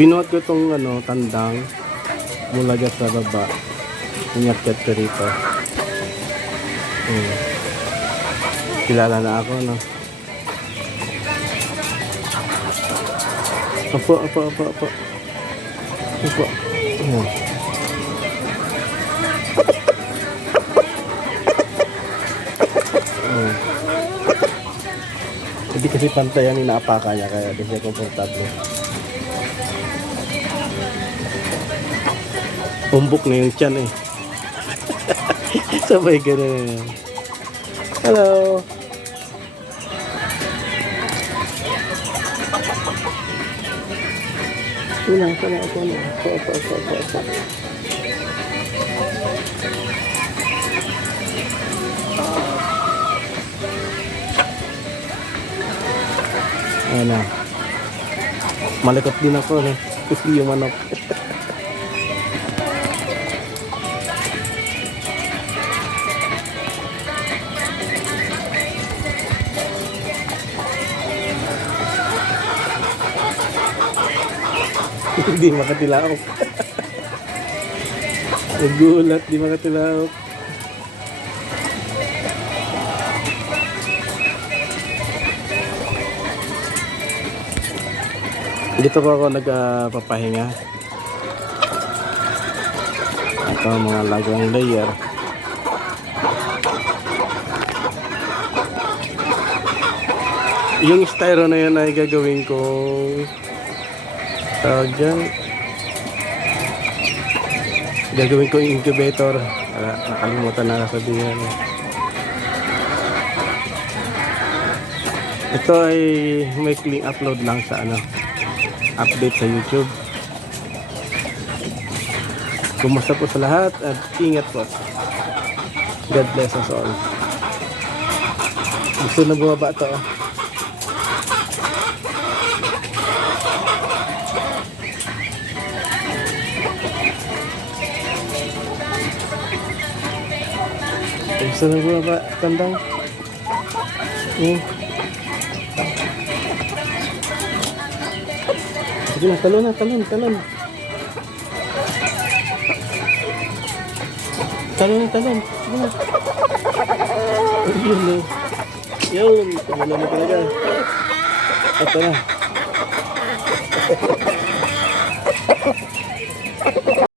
Binuhat ko itong ano, tandang mula dyan sa baba. Inyakyat ko rito. Kilala na ako, no? Apo. Apo. Hindi kasi pantay ang inaapaka niya, kaya di siya komportable. Umbok na yung tiyan eh. Sabay ganun. Hello. Ako. Ayan na. Malikot din ako, no? Kasi yung manok. Hindi makatilaok. Nagulat, di makatilaok. Dito po ako nagpapahinga. Ito mga lagang layer. Yung styro na yun ay gagawin kong gagawin ko incubator. Nakalimutan na sabihin. Ito ay may clean upload lang sa update sa YouTube. Kumusta po sa lahat at ingat po. God bless us all. Gusto na bumaba ito. Gusto na bumaba, tandang. Sige na, talon. Talon. Sige na. Yun, talon na talaga. Ito na.